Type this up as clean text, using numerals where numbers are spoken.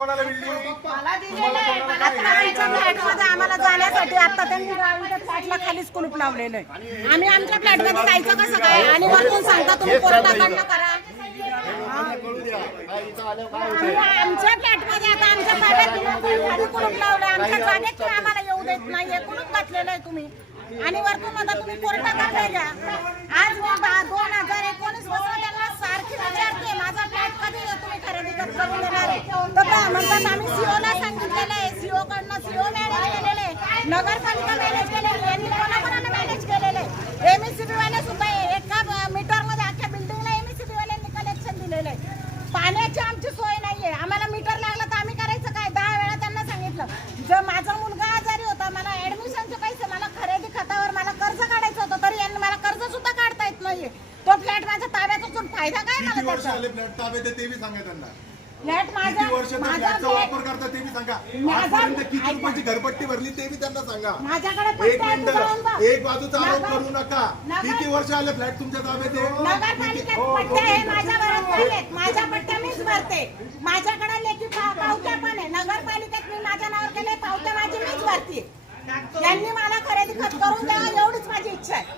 मला दिलेलं आहे, मला त्रासाच्या फ्लॅटमध्ये आम्हाला जाण्यासाठी आता त्यांनी गावीच्या फ्लॅटला खालीच कुलूप लावलेलं आहे. आम्ही आमच्या फ्लॅटमध्ये जायचं कसं काय? आणि वरतून सांगता तुम्ही कोर्टाकडनं करा. आमच्या फ्लॅटमध्ये आता आमच्या फ्लॅटात खाली कुलूप लावलं, आमच्या जागेत आम्हाला येऊ देत नाहीये, कुलूप घातलेलं आहे तुम्ही. आणि वरतून म्हणता तुम्ही कोर्टाकडे घ्या. आज मी 2019 पासून त्यांना सारखी विचारते माझा फ्लॅट कधी तुम्ही खरेदी करून देणार आहे. तर म्हणतात आम्ही सीओला सांगितलेलं आहे, सीओ कडनं सीओ मॅनेज केलेले आहे, नगरपालिका मॅनेज केलेली आहे, यांनी कोणाकोणाला मॅनेज केलेलं आहे. एमएससीबी वाले सुद्धा एका मीटरमध्ये अख्ख्या बिल्डिंगला एमएससीबी वाल्यांनी कलेक्शन दिलेलं आहे. पाण्याची आमची सोय नाहीये. आम्हाला मीटर लागला तर आम्ही करायचं काय? 10 वेळा त्यांना सांगितलं. जर माझा मुलगा आजारी होता, मला ऍडमिशनचे पैसे, मला खरेदी खतावर मला कर्ज काढायचं होतं, तरी यांनी मला कर्ज सुद्धा काढता येत नाहीये. तो फ्लॅट माझ्या ताब्यात असून फायदा काय मला त्याचा? फ्लॅट ताब्यात आहे ते बी सांगा त्यांना. फ्लॅट किती वर्षाचा फ्लॅटचा वापर करता ते बी सांगा. आजपर्यंत किती रुपयाची घरपट्टी भरली ते बी त्यांना सांगा. माझ्याकडे एक मिनिट, एक बाजूचा आरोप करू नका. किती वर्ष आले फ्लॅट तुमच्या ताब्यात आहे? नगरपालिकेत पट्टे आहे, माझ्या बरोबर आहेत, माझ्या पट्ट्या मीच भरते. माझ्याकडे लेखी पावत्या पण आहे. नगरपालिकेत मी माझ्या नावावर केले, पावत्या माझी मीच भरते. यांनी मला खरेदी खत करून द्यावं एवढीच माझी इच्छा आहे.